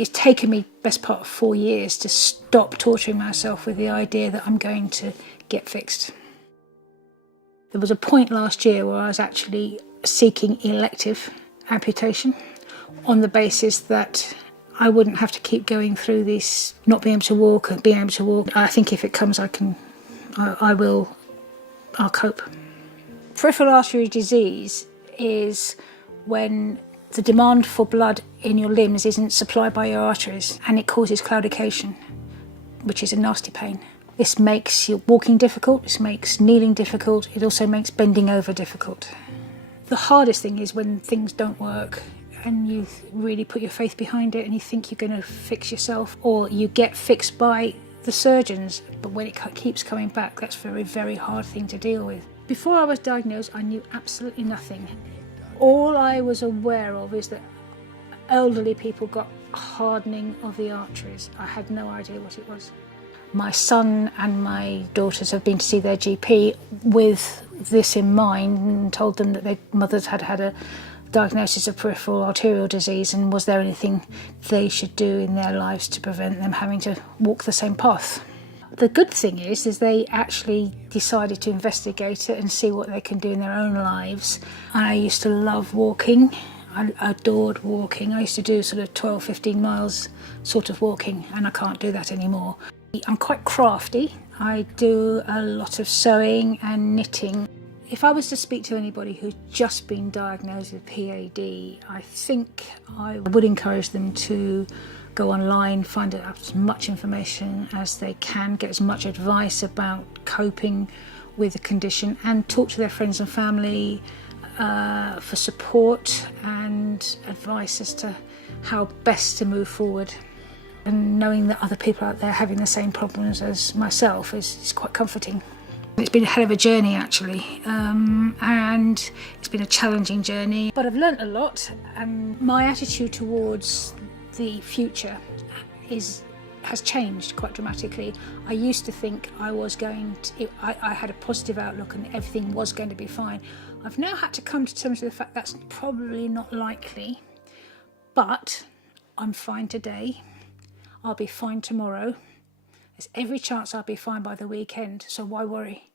It's taken me best part of 4 years to stop torturing myself with the idea that I'm going to get fixed. There was a point last year where I was actually seeking elective amputation on the basis that I wouldn't have to keep going through this, not being able to walk and being able to walk. I think if it comes, I'll cope. Peripheral artery disease is when the demand for blood in your limbs isn't supplied by your arteries, and it causes claudication, which is a nasty pain. This makes your walking difficult, this makes kneeling difficult, it also makes bending over difficult. The hardest thing is when things don't work and you really put your faith behind it and you think you're going to fix yourself, or you get fixed by the surgeons, but when it keeps coming back, that's a very, very hard thing to deal with. Before I was diagnosed, I knew absolutely nothing. All I was aware of is that elderly people got hardening of the arteries. I had no idea what it was. My son and my daughters have been to see their GP with this in mind and told them that their mothers had had a diagnosis of peripheral arterial disease, and was there anything they should do in their lives to prevent them having to walk the same path. The good thing is they actually decided to investigate it and see what they can do in their own lives. And I used to love walking. I adored walking. I used to do sort of 12, 15 miles sort of walking, and I can't do that anymore. I'm quite crafty. I do a lot of sewing and knitting. If I was to speak to anybody who's just been diagnosed with PAD, I think I would encourage them to go online, find out as much information as they can, get as much advice about coping with the condition, and talk to their friends and family for support and advice as to how best to move forward. And knowing that other people out there having the same problems as myself is quite comforting. It's been a hell of a journey actually, and it's been a challenging journey, but I've learnt a lot, and my attitude towards the future has changed quite dramatically. I used to think I had a positive outlook and everything was going to be fine. I've now had to come to terms with the fact that's probably not likely, but I'm fine today. I'll be fine tomorrow. There's every chance I'll be fine by the weekend, so why worry?